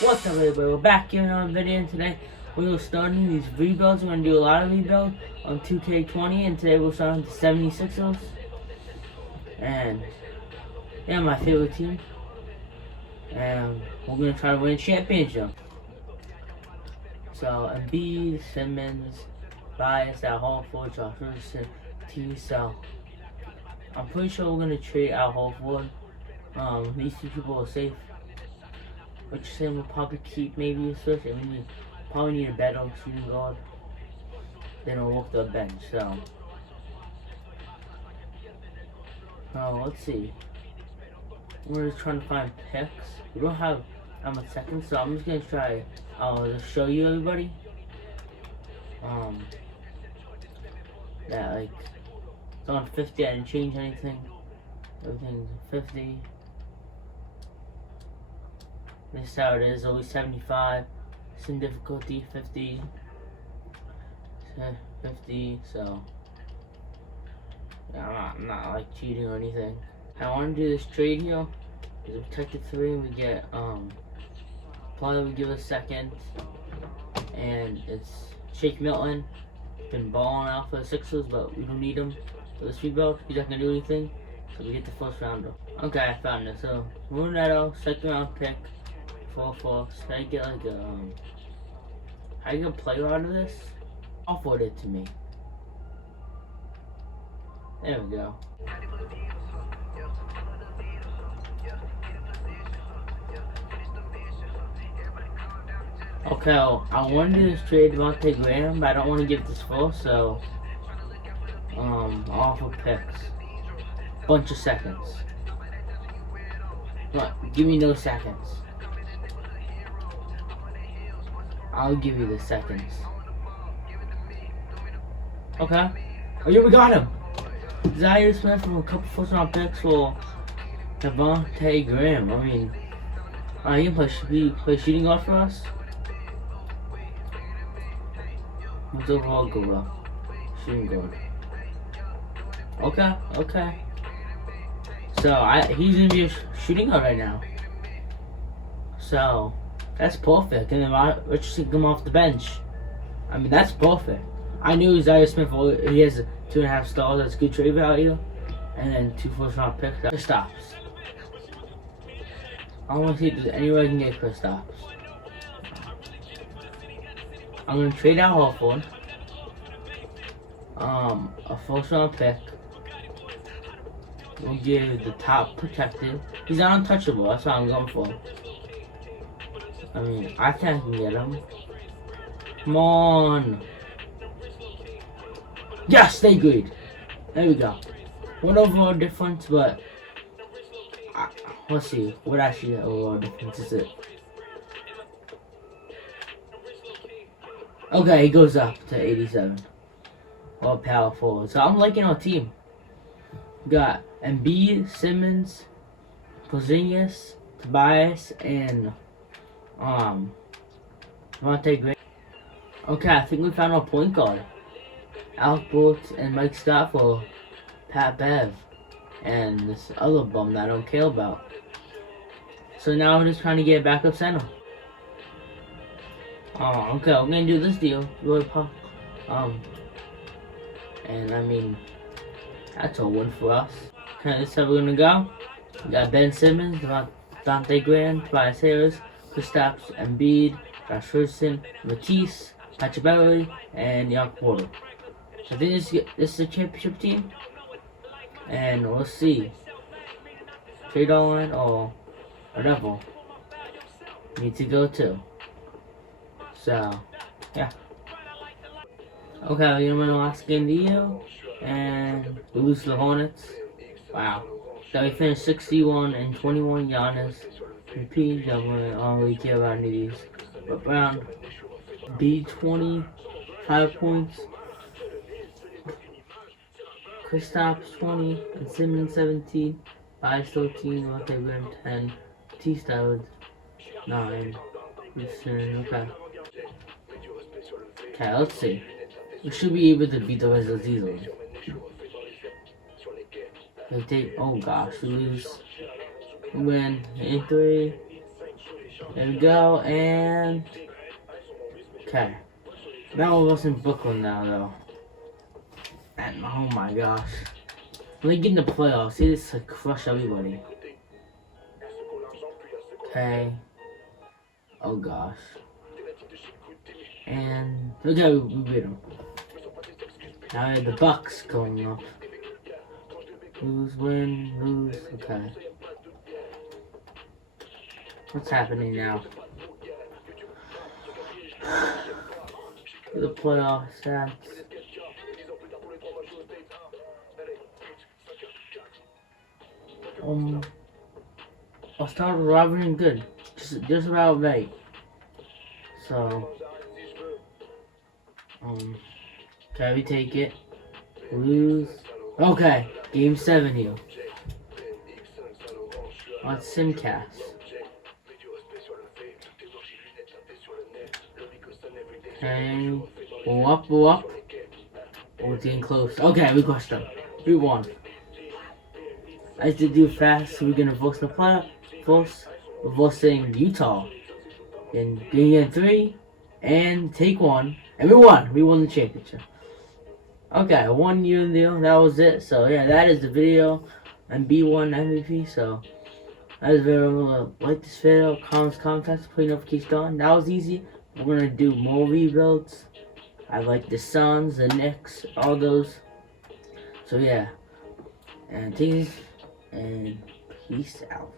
What's up, everybody? We're back here in another video, and today we're starting these rebuilds. We're going to do a lot of rebuilds on 2K20, and today we're starting the 76ers. And, yeah, my favorite team. And we're going to try to win a championship. So, Embiid, Simmons, Bias, Al Horford, Josh Richardson, T. So, I'm pretty sure we're going to trade Al Horford. These two people are safe. Richardson will probably keep maybe a switch, and we probably need a better shooting guard. Then we'll work the bench. So, let's see. We're just trying to find picks. We don't have that much seconds, so I'm just gonna try. I'll just show you everybody. That like it's on 50. I didn't change anything. Everything's 50. This is how it is, always 75. Sim difficulty 50. 50, so yeah, I'm not like cheating or anything. I want to do this trade here. It's a protected 3, we get probably we give a second, and it's Shake Milton. Been balling out for the Sixers, but we don't need him for this rebuild. He's not gonna do anything, so we get the first rounder. Okay, I found it. So Moonetto, second round pick. 4-4. Can I get like a how you gonna play out of this? Offered it to me. There we go. Okay, I want to do this trade Devontae Graham, but I don't want to give this first, so offer picks. Bunch of seconds. What? Give me no seconds. I'll give you the seconds. Okay. Oh yeah, we got him. Zaire Smith from a couple first round picks for Devontae Graham. I mean, he can play shooting guard for us. What's overall go up? Shooting guard. Okay. So he's gonna be a shooting guard right now. So that's perfect. And then Richardson come off the bench. I mean, that's perfect. I knew Zaire Smith, he has 2.5 stars. That's good trade value. And then 2 first round picks. Chris Stops. I want to see if there's any way I can get Chris Stops. I'm going to trade out Horford. A first round pick. We'll give the top protected. He's not untouchable. That's what I'm going for. I mean, I think I can get him. Come on. Yes, they agreed. There we go. One overall difference, but let's see. What actually the overall difference is it? Okay, he goes up to 87. All power forward. So I'm liking our team. We got Embiid, Simmons, Porzingis, Tobias, and Devontae Graham. Okay, I think we found our point guard. Alec Burks and Mike Scott for Pat Bev. And this other bum that I don't care about. So now we're just trying to get a backup center. Okay, we're gonna do this deal. And I mean, that's a win for us. Okay, this is how we're gonna go. We got Ben Simmons, Devontae Graham, Tobias Harris, Kristaps, Embiid, Josh Richardson, Matisse, Patrick Beverly, and Young Porter. I think this is a championship team. And we'll see. Trade online or whatever. Need to go to. So, yeah. Okay, we're gonna win the last game of the year. And we lose to the Hornets. Wow. So we finished 61 and 21. Giannis. Repeat. I don't really care about any of these. But Brown. B 25 points. Kristaps 20 and Simmons 17. Bias 13. Okay, we're in 10. T-Style 9. Okay. Okay, let's see. We should be able to beat the Wizards easily. They take, oh gosh, we lose. Win in 3. There we go, and okay. Now we're in Brooklyn now, though. And oh my gosh, when they get in the playoffs, they just like crush everybody. Okay. Oh gosh. And okay, we beat them. Now we have the Bucks going up. Lose, win, lose. Okay. What's happening now? The playoff stats. I'll start robbing good. Just about right. So, okay, we take it. Lose. Okay, game 7 here. On Simcast. Okay, we're up. Oh, it's getting close. Okay, we crushed them. We won. I have to do fast, so we're gonna vote the playoff. We're voting Utah. Then game 3 and take 1. And we won. We won the championship. Okay, 1 year deal. That was it. So yeah, that is the video. And B1 MVP. So that is very like this video. Comments, play notifications on. That was easy. We're gonna do more rebuilds. I like the Suns, the Knicks, all those. So yeah. And peace out.